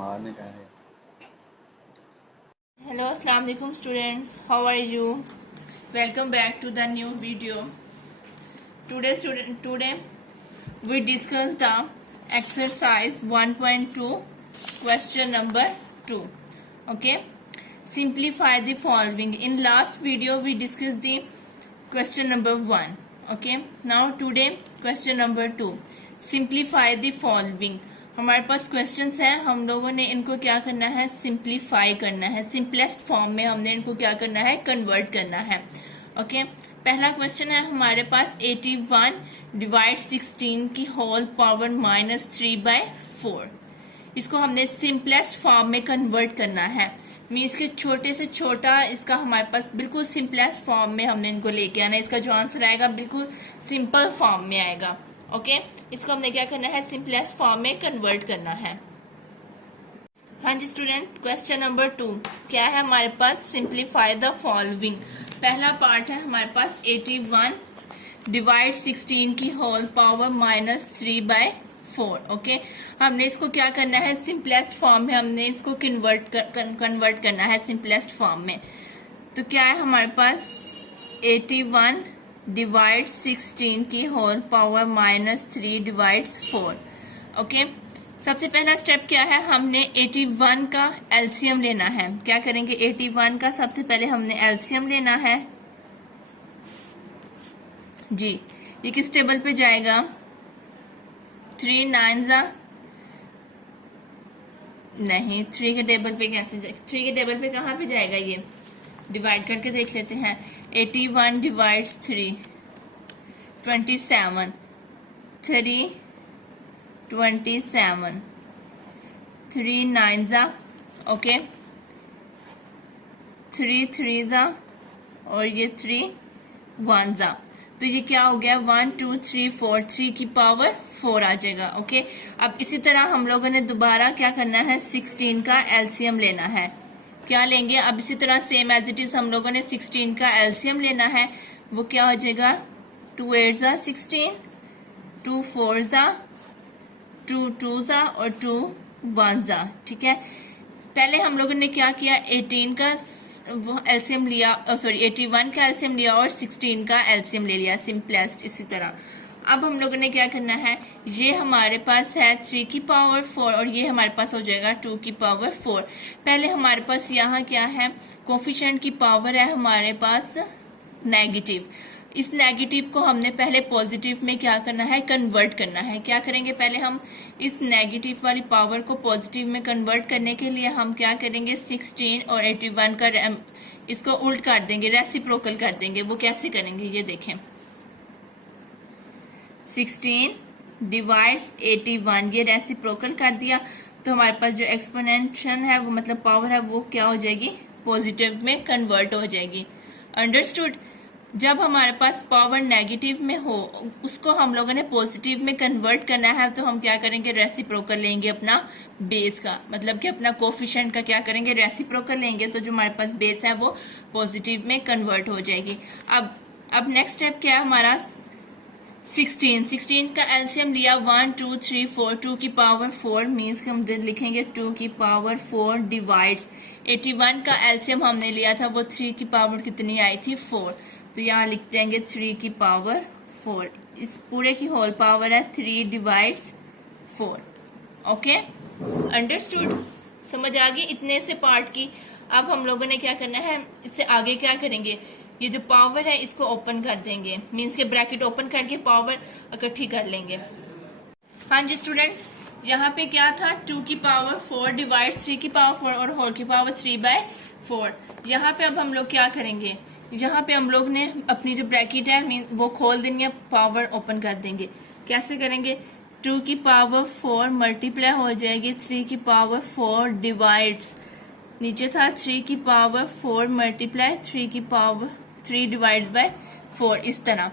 मारने का है। Hello, Assalamu alaikum students. How are you? Welcome back to the new video. Today we discuss the exercise 1.2 question number 2. Okay. Simplify the following. In last video we discussed the question number 1. Okay. Now today question number 2. Simplify the following. हमारे पास questions हैं, हम लोगों ने इनको क्या करना है, simplify करना है, सिंपलेस्ट फॉर्म में हमने इनको क्या करना है, कन्वर्ट करना है। ओके, पहला क्वेश्चन है हमारे पास 81 डिवाइड 16 की होल पावर -3/4। इसको हमने सिंपलेस्ट फॉर्म में कन्वर्ट करना है, मीन्स के छोटे से छोटा इसका हमारे पास बिल्कुल सिंपलेस्ट फॉर्म में हमने इनको लेके आना है। इसका जो आंसर आएगा बिल्कुल सिंपल फॉर्म में आएगा। ओके, इसको हमने क्या करना है, सिंपलेस्ट फॉर्म में कन्वर्ट करना है। हाँ जी स्टूडेंट, क्वेश्चन नंबर 2 क्या है हमारे पास, सिंप्लीफाई द फॉलोइंग। पहला पार्ट है हमारे पास 81 डिवाइड 16 की होल पावर -3/4। ओके, हमने इसको क्या करना है, सिंपलेस्ट फॉर्म में हमने इसको कन्वर्ट करना है सिंपलेस्ट फॉर्म में। तो क्या है हमारे पास 81 डिवाइड 16 की होल पावर -3/4। ओके, सबसे पहला स्टेप क्या है, हमने 81 का एलसीएम लेना है। क्या करेंगे, 81 का सबसे पहले हमने एलसीएम लेना है जी। ये किस टेबल पे जाएगा, 3 9 नहीं, 3 के टेबल पे कैसे जाएगा, 3 के टेबल पे कहाँ पे जाएगा, ये डिवाइड करके देख लेते हैं। 81 डिवाइड्स 3 27, 3 27, 3 9 ओके, 3 3 और ये 3 1 तो ये क्या हो गया, 1 2 3 4, 3 की पावर 4 आ जाएगा। ओके, अब इसी तरह हम लोगों ने दोबारा क्या करना है, 16 का एलसीएम लेना है। क्या लेंगे, अब इसी तरह सेम एज इट इज हम लोगों ने 16 का एलसीएम लेना है। वो क्या हो जाएगा, 2 8 16, 2 4 2 2 और 2 1। ठीक है, पहले हम लोगों ने क्या किया, 18 का एलसीएम लिया, सॉरी 81 का एलसीएम लिया और 16 का एलसीएम ले लिया, सिंपलेस्ट। इसी तरह अब हम लोगों ने क्या करना है, ये हमारे पास है 3 की पावर 4 और ये हमारे पास हो जाएगा 2 की पावर 4। पहले हमारे पास यहाँ क्या है, कोफिशिएंट की पावर है हमारे पास नेगेटिव। इस नेगेटिव को हमने पहले पॉजिटिव में क्या करना है, कन्वर्ट करना है। क्या करेंगे, पहले हम इस नेगेटिव वाली पावर को पॉजिटिव में कन्वर्ट करने के लिए हम क्या करेंगे, 16 और 81 का इसको उल्ट कर देंगे, रेसिप्रोकल कर देंगे। वो कैसे करेंगे, ये देखें, 16 डिवाइड्स 81, ये रेसिप्रोकल कर दिया तो हमारे पास जो एक्सपोनेंशियल है वो मतलब पावर है वो क्या हो जाएगी, पॉजिटिव में कन्वर्ट हो जाएगी। अंडरस्टूड। जब हमारे पास पावर नेगेटिव में हो उसको हम लोगों ने पॉजिटिव में कन्वर्ट करना है तो हम क्या करेंगे, रेसिप्रोकल लेंगे अपना बेस का, मतलब कि अपना कोफिशिएंट का क्या करेंगे, रेसिप्रोकल लेंगे तो जो हमारे पास बेस है वो पॉजिटिव में कन्वर्ट हो जाएगी। अब नेक्स्ट स्टेप क्या है हमारा, 16 का एलसीएम लिया, 1 2 3 4, 2 की पावर 4 मीन्स हम लिखेंगे 2 की पावर 4 डिवाइड्स 81 का एलसीएम हमने लिया था, वो 3 की पावर कितनी आई थी, 4। तो यहाँ लिख देंगे 3 की पावर 4। इस पूरे की होल पावर है 3 डिवाइड्स 4। ओके, अंडरस्टूड, समझ आ गई इतने से पार्ट की। अब हम लोगों ने क्या करना है, इससे आगे क्या करेंगे, ये जो पावर है इसको ओपन कर देंगे, मीन्स के ब्रैकेट ओपन करके पावर इकट्ठी कर लेंगे। हाँ जी स्टूडेंट, यहाँ पे क्या था, 2 की पावर 4 डिवाइड 3 की पावर 4 और होल की पावर 3/4। यहाँ पे अब हम लोग क्या करेंगे, यहाँ पे हम लोग ने अपनी जो ब्रैकेट है मीन वो खोल देंगे, पावर ओपन कर देंगे। कैसे करेंगे, 2 की पावर 4 मल्टीप्लाई हो जाएगी 3 की पावर 4 डिवाइड्स, नीचे था 3 की पावर 4 मल्टीप्लाई 3 की पावर 3 डिवाइड्स बाय 4, इस तरह।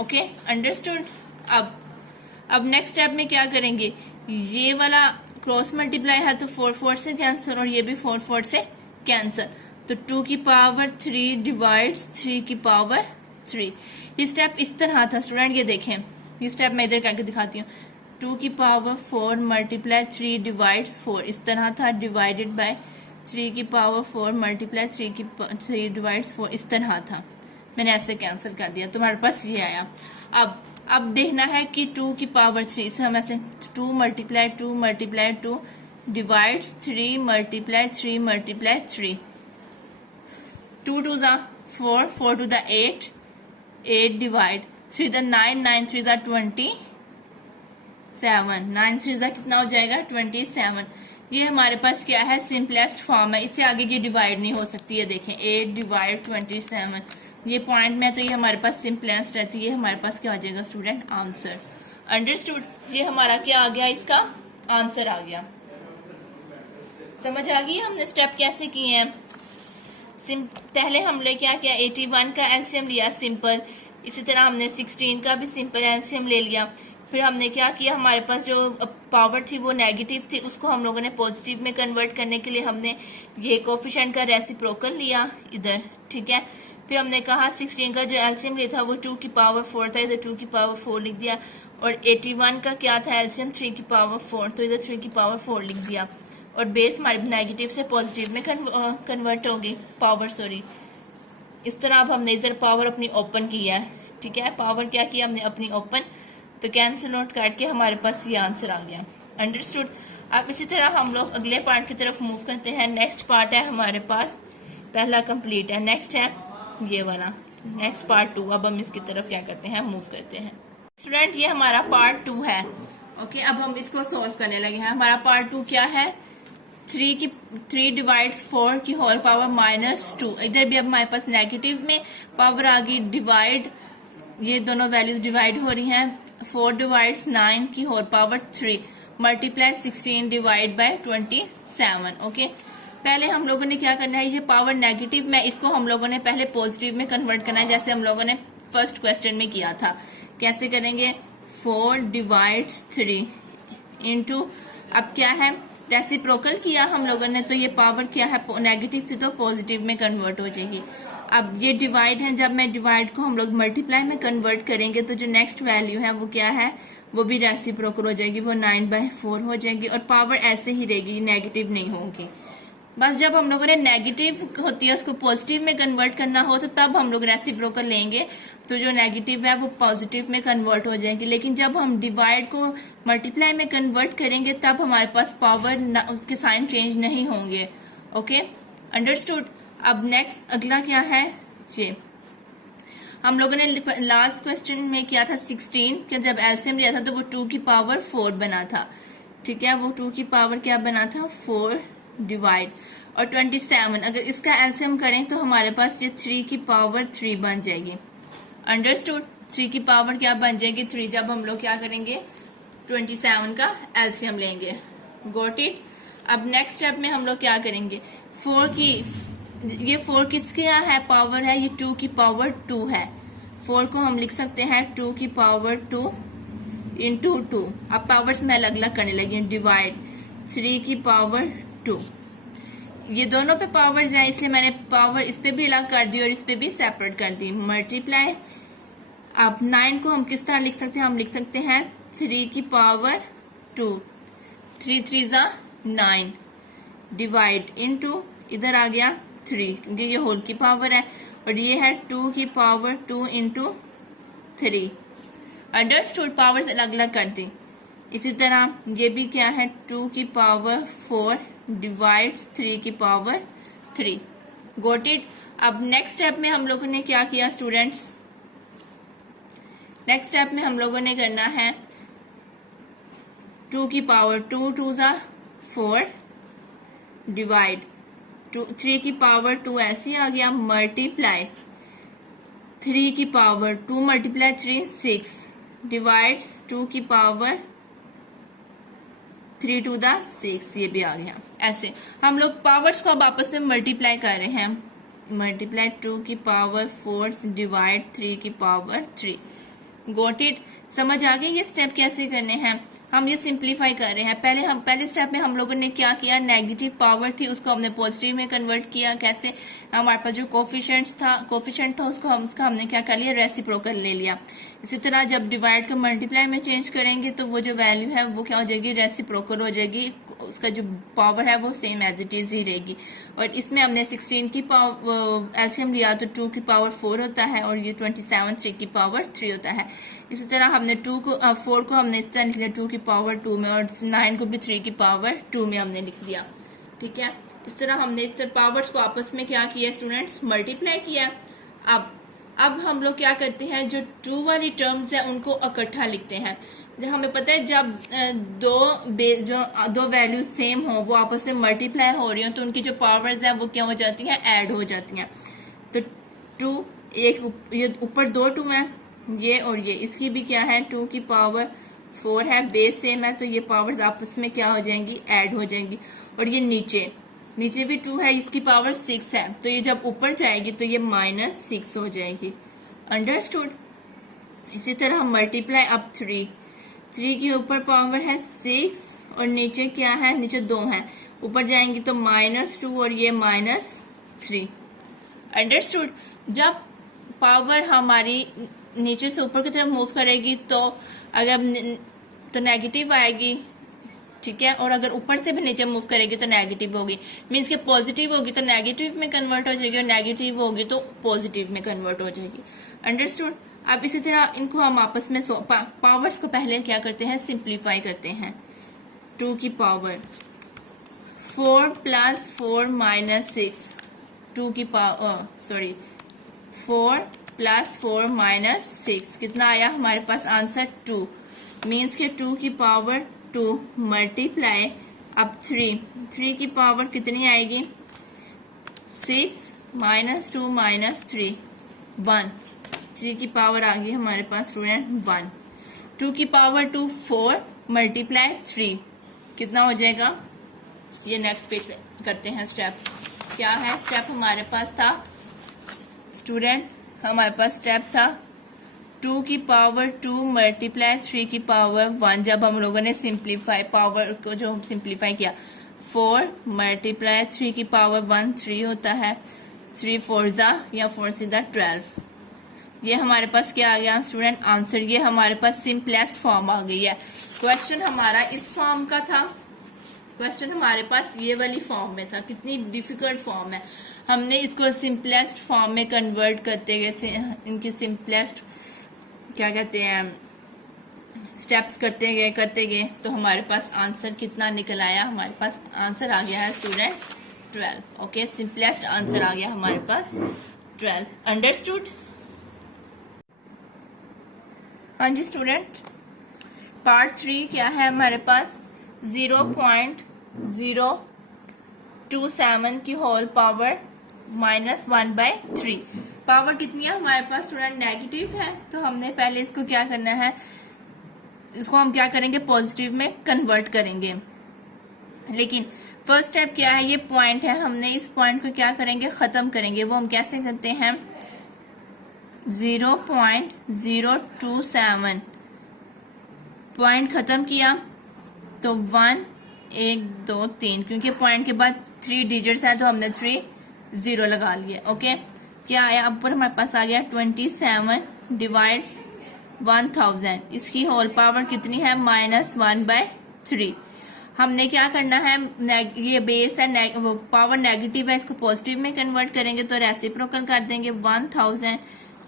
Okay, understood. अब नेक्स्ट स्टेप में क्या करेंगे, ये वाला क्रॉस मल्टीप्लाई है तो 4 4 से कैंसिल और ये भी 4 4 से कैंसिल, तो 2 की पावर 3 डिवाइड्स 3 की पावर 3। ये स्टेप इस तरह था स्टूडेंट, ये देखें, ये स्टेप मैं इधर करके दिखाती हूँ। 2 की पावर 4 मल्टीप्लाई 3 डिवाइड्स 4, इस तरह था, डिवाइडेड बाय 3 की पावर 4 मल्टीप्लाई 3 डिवाइड्स 4, इस तरह था। मैंने ऐसे कैंसिल कर दिया, तुम्हारे पास ये आया। अब देखना है कि 2 की पावर 3, इसे हम ऐसे 2 मल्टीप्लाई 2 डिवाइड्स 3 मल्टीप्लाई 3 मल्टीप्लाई 3, 2 टू ज़ा 4, 4 टू ज़ा 8, 8 डिवाइड 3 ज़ा 9, 9 3 ज़ा 27, 9 3 ज़ा कितना हो जाएगा 27। ये हमारे पास क्या है, सिंपलेस्ट फॉर्म है, इससे आगे ये डिवाइड नहीं हो सकती है। देखें 8 डिवाइड 27, ये पॉइंट में तो ये हमारे पास सिंपलेस्ट रहती है, हमारे पास क्या हो जाएगा स्टूडेंट, आंसर। अंडरस्टूड, ये हमारा क्या आ गया, इसका आंसर आ गया। समझ आ गई हमने स्टेप कैसे किए हैं। पहले हमने क्या किया, 81 का एलसीएम लिया सिंपल, इसी तरह हमने 16 का भी सिंपल एलसीएम ले लिया। फिर हमने क्या किया, हमारे पास जो पावर थी वो नेगेटिव थी, उसको हम लोगों ने पॉजिटिव में कन्वर्ट करने के लिए हमने ये कोफिशिएंट का रेसिप्रोकल लिया इधर, ठीक है। फिर हमने कहा 16 का जो एलसीएम लिया था वो 2 की पावर 4 था, इधर 2 की पावर 4 लिख दिया। और 81 का क्या था एलसीएम, 3 की पावर 4, तो इधर 3 की पावर 4 लिख दिया। और बेस हमारे नेगेटिव से पॉजिटिव में कन्वर्ट होगी पावर, सॉरी। इस तरह अब हमने इधर पावर अपनी ओपन किया है, ठीक है। पावर क्या किया हमने अपनी ओपन, तो कैंसिल नोट काट के हमारे पास ये आंसर आ गया। अंडरस्टूड। अब इसी तरह हम लोग अगले पार्ट की तरफ मूव करते हैं। नेक्स्ट पार्ट है हमारे पास, पहला कंप्लीट है, नेक्स्ट है ये वाला, नेक्स्ट पार्ट 2। अब हम इसकी तरफ क्या करते हैं, मूव करते हैं। स्टूडेंट ये हमारा पार्ट 2 है, ओके। अब हम इसको सॉल्व करने लगे हैं। हमारा पार्ट 2 क्या है, 3 डिवाइड्स 4 की होल पावर -2। इधर भी अब हमारे पास नेगेटिव में पावर आ गई, डिवाइड, ये दोनों वैल्यूज डिवाइड हो रही हैं। 4 डिवाइड्स 9 की whole power 3 multiply 16 divide by 27, okay. पहले हम लोगों ने क्या करना है, ये पावर नेगेटिव में, इसको हम लोगों ने पहले पॉजिटिव में कन्वर्ट करना है, जैसे हम लोगों ने फर्स्ट क्वेश्चन में किया था। कैसे करेंगे, 4 डिवाइड्स 3 इंटू, अब क्या है, रेसिप्रोकल किया हम लोगों ने, तो ये पावर क्या है, नेगेटिव थी तो पॉजिटिव में कन्वर्ट हो जाएगी। अब ये डिवाइड है, जब मैं डिवाइड को हम लोग मल्टीप्लाई में कन्वर्ट करेंगे तो जो नेक्स्ट वैल्यू है वो क्या है, वो भी रेसिप्रोकल हो जाएगी, वो 9/4 हो जाएगी। और पावर ऐसे ही रहेगी, नेगेटिव नहीं होगी। बस जब हम लोगों ने नेगेटिव होती है उसको पॉजिटिव में कन्वर्ट करना हो तो तब हम लोग रेसिप्रोकल लेंगे, तो जो नेगेटिव है वो पॉजिटिव में कन्वर्ट हो जाएगी। लेकिन जब हम डिवाइड को मल्टीप्लाई में कन्वर्ट करेंगे तब हमारे पास पावर उसके साइन चेंज नहीं होंगे, ओके। अंडरस्टूड। अब नेक्स्ट अगला क्या है, ये हम लोगों ने लास्ट क्वेश्चन में किया था 16 कि जब एलसीएम लिया था तो वो 2 की पावर 4 बना था, ठीक है। वो 2 की पावर क्या बना था, 4 डिवाइड और 27। अगर इसका एलसीएम करें तो हमारे पास ये 3 की पावर 3 बन जाएगी। अंडरस्टूड। 3 की पावर क्या बन जाएगी, 3, जब हम लोग क्या करेंगे 27 का एलसीएम लेंगे। Got it. अब नेक्स्ट स्टेप में हम लोग क्या करेंगे, 4 की, ये 4 किसके है, पावर है, ये 2 की पावर 2 है। 4 को हम लिख सकते हैं 2 की पावर 2 इंटू 2। अब पावर्स में अलग अलग करने लगी, डिवाइड 3 की पावर 2। ये दोनों पे पावर्स हैं इसलिए मैंने पावर इस पे भी अलग कर दी और इस पे भी सेपरेट कर दी, मल्टीप्लाई। अब 9 को हम किस तरह लिख सकते हैं, हम लिख सकते हैं 3 की पावर 2, 3 3 ज़ा 9 डिवाइड इनटू, इधर आ गया 3 क्योंकि ये होल की पावर है, और ये है 2 की पावर 2 इंटू 3। अंडरस्टूड। पावर्स अलग अलग कर दी। इसी तरह ये भी क्या है, 2 की पावर 4 डिवाइड्स 3 की पावर 3। Got it. अब नेक्स्ट स्टेप में हम लोगों ने क्या किया स्टूडेंट्स, नेक्स्ट स्टेप में हम लोगों ने करना है 2 की पावर 2 2 ज़ा 4 डिवाइड 3 की पावर 2 ऐसे आ गया, मल्टीप्लाई 3 की पावर 2 मल्टीप्लाई 3 6 डिवाइड्स 2 की पावर 3 टू द 6, ये भी आ गया। ऐसे हम लोग पावर्स को अब आपस में मल्टीप्लाई कर रहे हैं, मल्टीप्लाई 2 की पावर 4 डिवाइड 3 की पावर 3। Got it? समझ आ गई ये स्टेप कैसे करने हैं? हम ये सिंप्लीफाई कर रहे हैं। पहले स्टेप में हम लोगों ने क्या किया, नेगेटिव पावर थी उसको हमने पॉजिटिव में कन्वर्ट किया। कैसे? हमारे पास जो कोफिशिएंट था उसको हमने क्या कर लिया, रेसिप्रोकल ले लिया। इसी तरह जब डिवाइड को मल्टीप्लाई में चेंज करेंगे तो वो जो वैल्यू है वो क्या हो जाएगी, रेसिप्रोकल हो जाएगी। उसका जो पावर है वो सेम एज इट इज ही रहेगी। और इसमें हमने 16 की पावर एलसीएम लिया तो 2 की पावर 4 होता है और ये 27 3 की पावर 3 होता है। इसी तरह हमने 4 को हमने इस तरह लिख लिया 2 की पावर 2 में, और 9 को भी 3 की पावर 2 में हमने लिख दिया। ठीक है, इस तरह हमने इस तरह पावर्स को आपस में क्या किया स्टूडेंट्स, मल्टीप्लाई किया। अब हम लोग क्या करते हैं, जो 2 वाली टर्म्स है उनको इकट्ठा लिखते हैं। जब हमें पता है जब दो वैल्यूज सेम हो, वो आपस में मल्टीप्लाई हो रही हो, तो उनकी जो पावर्स है वो क्या हो जाती हैं, ऐड हो जाती हैं। तो 2 ये ऊपर 2 2 है, ये और ये, इसकी भी क्या है 2 की पावर 4 है, बेस सेम है, तो ये पावर्स आपस में क्या हो जाएंगी, ऐड हो जाएंगी। और ये नीचे भी 2 है, इसकी पावर 6 है, तो ये जब ऊपर जाएगी तो ये -6 हो जाएगी। अंडरस्टूड? इसी तरह हम मल्टीप्लाई अब 3 की ऊपर पावर है 6 और नीचे क्या है, नीचे 2 है, ऊपर जाएंगी तो -2 और ये -3। अंडरस्टूड? जब पावर हमारी नीचे से ऊपर की तरफ मूव करेगी तो तो नेगेटिव आएगी। ठीक है, और अगर ऊपर से भी नीचे मूव करेगी तो नेगेटिव होगी। मीन्स के पॉजिटिव होगी तो नेगेटिव में कन्वर्ट हो जाएगी और नेगेटिव होगी तो पॉजिटिव में कन्वर्ट हो जाएगी। अंडरस्टूड? अब इसी तरह इनको हम आपस में पावर्स को पहले क्या करते हैं, सिंप्लीफाई करते हैं। 2 की पावर 4 + 4 - 6, 2 की पावर 4 + 4 - 6 कितना आया हमारे पास आंसर 2। मीन्स के 2 की पावर 2 मल्टीप्लाई अब 3 की पावर कितनी आएगी, 6 - 2 - 3 1। 3 की पावर आ गई हमारे पास स्टूडेंट 1। 2 की पावर 2 4 मल्टीप्लाई 3 कितना हो जाएगा, ये नेक्स्ट पे करते हैं स्टेप। क्या है स्टेप हमारे पास था स्टूडेंट, हमारे पास स्टेप था 2 की पावर 2 मल्टीप्लाई 3 की पावर 1। जब हम लोगों ने सिंप्लीफाई पावर को जो सिंप्लीफाई किया, 4 मल्टीप्लाई 3 की पावर 1 3 होता है, 3 4 जा या 4 सीधा 12। ये हमारे पास क्या आ गया स्टूडेंट, आंसर। ये हमारे पास सिंपलेस्ट फॉर्म आ गई है। क्वेश्चन हमारा इस फॉर्म का था, क्वेश्चन हमारे पास ये वाली फॉर्म में था। कितनी डिफिकल्ट फॉर्म है, हमने इसको सिंपलेस्ट फॉर्म में कन्वर्ट करते गए, इनकी सिंपलेस्ट क्या कहते हैं स्टेप्स करते गए तो हमारे पास आंसर कितना निकल आया, हमारे पास आंसर आ गया है स्टूडेंट 12। ओके, सिंपलेस्ट आंसर आ गया हमारे पास 12। अंडरस्टूड? हाँ जी स्टूडेंट, पार्ट 3 क्या है हमारे पास, 0.027 की होल पावर -1/3। पावर कितनी है हमारे पास स्टूडेंट, नेगेटिव है, तो हमने पहले इसको क्या करना है, इसको हम क्या करेंगे, पॉजिटिव में कन्वर्ट करेंगे। लेकिन फर्स्ट स्टेप क्या है, ये पॉइंट है, हमने इस पॉइंट को क्या करेंगे, खत्म करेंगे। वो हम कैसे करते हैं, 0.027 पॉइंट खत्म किया तो 1 1 2 3, क्योंकि पॉइंट के बाद 3 डिजिट्स है तो हमने 3 0 लगा लिए। ओके, क्या आया ऊपर हमारे पास आ गया 27 डिवाइड्स 1000। इसकी होल पावर कितनी है, -1/3। हमने क्या करना है, ये बेस है, वो पावर नेगेटिव है, इसको पॉजिटिव में कन्वर्ट करेंगे तो रेसिप्रोकल कर देंगे। 1000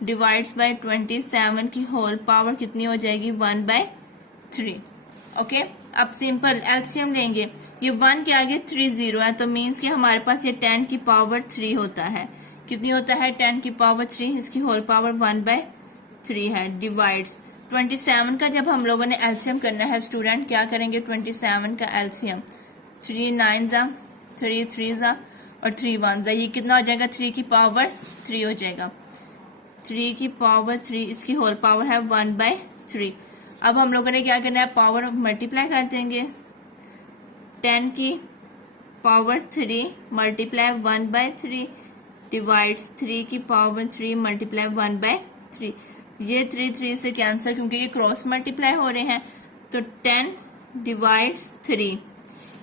डिवाइड्स बाय 27 की होल पावर कितनी हो जाएगी, 1/3। ओके, अब सिंपल एलसीएम लेंगे, ये 1 के आगे 3 0 है, तो मीन्स कि हमारे पास ये 10 की पावर 3 होता है। कितनी होता है, 10 की पावर 3, इसकी होल पावर 1/3 है। डिवाइड्स 27 का जब हम लोगों ने एलसीएम करना है स्टूडेंट, क्या करेंगे, 27 का एलसीएम 3 9 जा, 3 3 जा और 3 1 जा, ये कितना हो जाएगा, 3 की पावर 3 हो जाएगा। 3 की पावर 3, इसकी होल पावर है 1/3। अब हम लोगों ने क्या करना है, पावर मल्टीप्लाई कर देंगे। 10 की पावर 3 मल्टीप्लाई 1/3 डिवाइड्स 3 की पावर 3 मल्टीप्लाई 1/3। ये 3 से कैंसिल क्योंकि ये क्रॉस मल्टीप्लाई हो रहे हैं, तो 10 डिवाइड्स 3,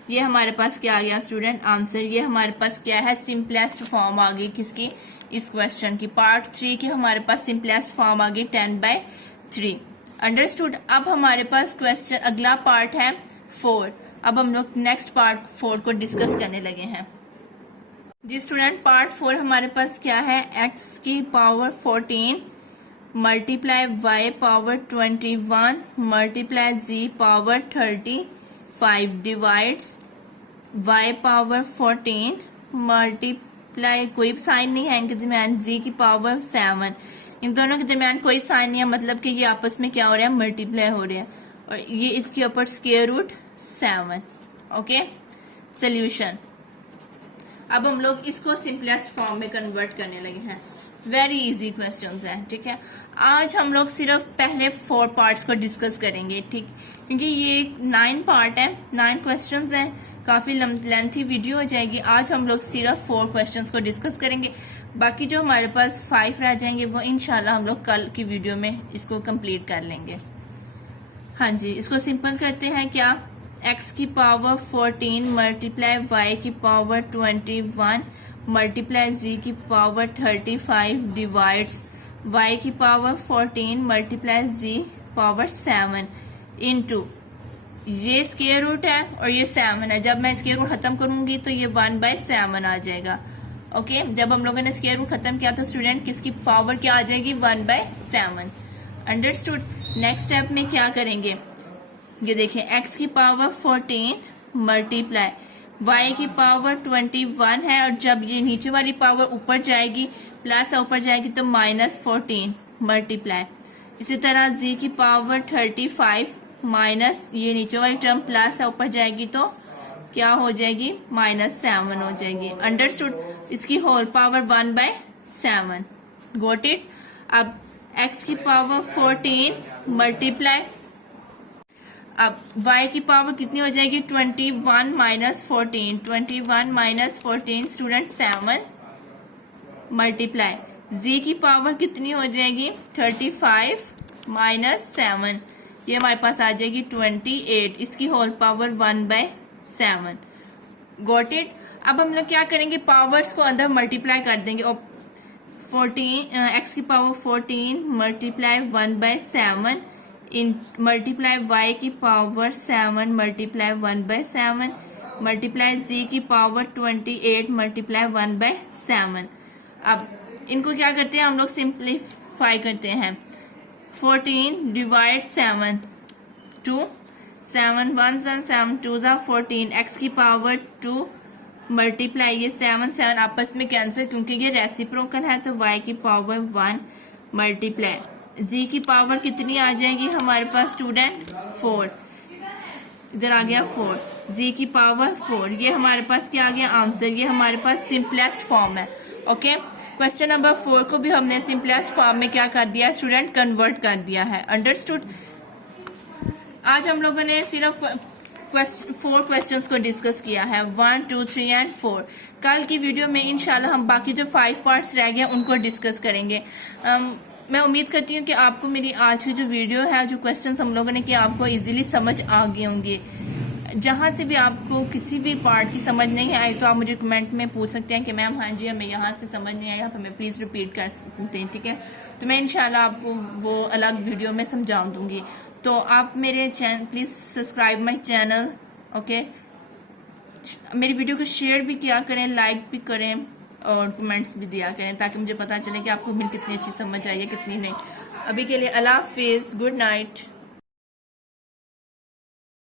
ये हमारे पास क्या आ गया स्टूडेंट आंसर। ये हमारे पास क्या है, सिंपलेस्ट फॉर्म आ गई किसकी, इस क्वेश्चन की। पार्ट 3 की हमारे पास सिंपलेस्ट फॉर्म आ गई 10/3। अंडरस्टूड। अब हमारे पास क्वेश्चन अगला पार्ट है 4। अब हम लोग नेक्स्ट पार्ट 4 को डिस्कस करने लगे हैं जी स्टूडेंट। पार्ट 4 हमारे पास क्या है, x की power 14 multiply y power 21 multiply z power 35 divides y power 14 multiply, कोई साइन नहीं है इनके दरमियान, z की पावर 7, इन दोनों के दरमियान कोई साइन नहीं है, मतलब कि ये आपस में क्या हो रहा है, मल्टीप्लाई हो रहे हैं, और ये इसके ऊपर स्क्वायर रूट 7। Okay, solution. अब हम लोग इसको सिंपलेस्ट फॉर्म में कन्वर्ट करने लगे हैं। वेरी इजी क्वेश्चंस हैं, ठीक है। आज हम लोग सिर्फ पहले 4 पार्ट्स को डिस्कस करेंगे, ठीक, क्योंकि ये 9 पार्ट है, 9 क्वेश्चंस हैं, काफी लेंथी वीडियो हो जाएगी। आज हम लोग सिर्फ 4 क्वेश्चंस को डिस्कस करेंगे, बाकी जो हमारे पास 5 रह जाएंगे वो इंशाल्लाह हम लोग कल की वीडियो में इसको कंप्लीट कर लेंगे। हाँ जी, इसको सिंपल करते हैं क्या, x की पावर 14 मल्टीप्लाई y की पावर 21 मल्टीप्लाई z की पावर 35 डिवाइड्स y की power 14 multiply z power 7 into, ये स्क्वायर रूट है और ये 7 है। जब मैं स्क्वायर रूट खत्म करूंगी तो ये 1/7 आ जाएगा। ओके, जब हम लोगों ने स्क्वायर रूट खत्म किया तो स्टूडेंट किसकी पावर क्या आ जाएगी, 1/7। अंडरस्टूड। नेक्स्ट स्टेप में क्या करेंगे, ये देखिए x की पावर 14 मल्टीप्लाई y की पावर 21 है, और जब ये नीचे वाली पावर ऊपर जाएगी, प्लस ऊपर जाएगी तो -14 मल्टीप्लाई, इसी तरह z की पावर 35 माइनस ये नीचे वाली टर्म प्लस ऊपर जाएगी तो क्या हो जाएगी, -7 हो जाएगी। अंडरस्टूड। इसकी होल पावर 1/7। Got it. अब x की पावर 14 मल्टीप्लाई, अब y की पावर कितनी हो जाएगी, 21 minus 14, 21 minus 14 student 7 multiply, z की पावर कितनी हो जाएगी, 35 माइनस 7, ये हमारे पास आ जाएगी 28, इसकी होल पावर 1/7। Got it. अब हम लोग क्या करेंगे, पावर्स को अंदर मल्टीप्लाई कर देंगे, और 14 x की पावर 14 मल्टीप्लाई 1/7 इन मल्टीप्लाई y की पावर 7 मल्टीप्लाई 1/7 मल्टीप्लाई z की पावर 28 मल्टीप्लाई 1/7। अब इनको क्या करते हैं, हम लोग सिंप्लीफाई करते हैं। 14 डिवाइड 7 2 7 1 7 2 14 x की पावर 2 मल्टीप्लाई ये 7 आपस में कैंसिल क्योंकि ये रेसिप्रोकल है, तो y की पावर 1 मल्टीप्लाई z की पावर कितनी आ जाएगी हमारे पास स्टूडेंट 4, इधर आ गया 4, z की पावर 4, ये हमारे पास क्या आ गया आंसर, ये हमारे पास सिंपलेस्ट फॉर्म है। ओके, क्वेश्चन नंबर 4 को भी हमने सिंपलेस्ट फॉर्म में क्या कर दिया स्टूडेंट, कन्वर्ट कर दिया है। अंडरस्टूड। आज हम लोगों ने सिर्फ 4 क्वेश्चंस को डिस्कस किया है, 1 2 3 एंड 4। कल की वीडियो में इंशाल्लाह हम बाकी जो 5 पार्ट्स रह गए उनको डिस्कस करेंगे। मैं उम्मीद करती हूँ कि आपको मेरी आज की जो वीडियो है, जो क्वेश्चंस हम लोगों ने किया, आपको इजीली समझ आ गए होंगे। जहाँ से भी आपको किसी भी पार्ट की समझ नहीं आई तो आप मुझे कमेंट में पूछ सकते हैं कि मैम हाँ जी हमें यहाँ से समझ नहीं आया, आप हमें प्लीज़ रिपीट कर सकते हैं, ठीक है। तो मैं इंशाल्लाह आपको वो अलग वीडियो में समझा दूंगी। तो आप मेरे channel please subscribe my channel. Okay, मेरी वीडियो को शेयर भी किया करें, लाइक भी करें और कमेंट्स भी दिया करें, ताकि मुझे पता चले कि आपको मेरी कितनी अच्छी समझ आई है कितनी नहीं। अभी के लिए अल्लाह हाफिज़, गुड नाइट।